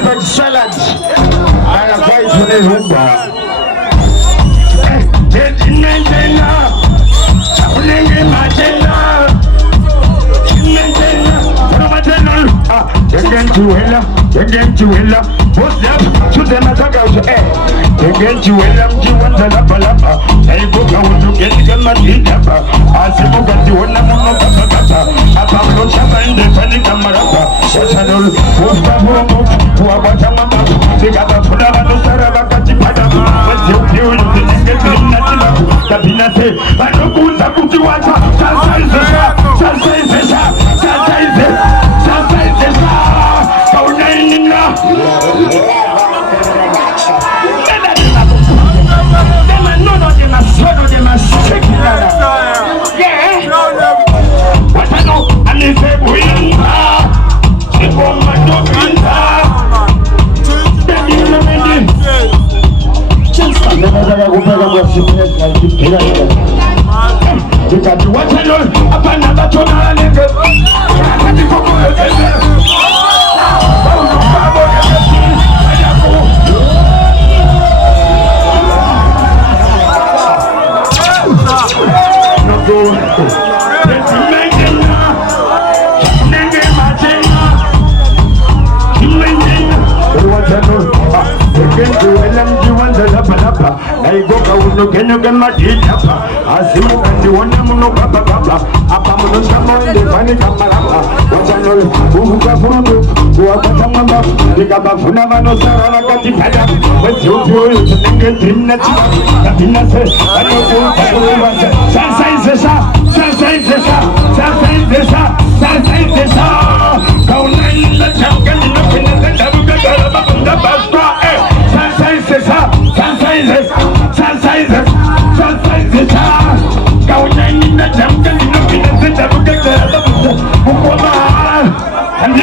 Salad. I am quite for the rumba. Juela, what's up? To them as I go to air. Juela, you want the lapa. I go to get the money. I see you got the one of the I found no chapa in the funny camera. What's I know? What's the home? Who are what I'm about? They got the food of the Sarabati Pada. What's your view? You can get the Pinate. I know who's up to water. I go to get my teeth up. I see you and you want to know Papa. Up on the summer in the funny camera. What's I know? Who got who are the Pick up a Funamano Sarah Catifada. But you feel you can get him that Tina says, I don't want to Sansa, go in the jungle, looking at the double bus. And the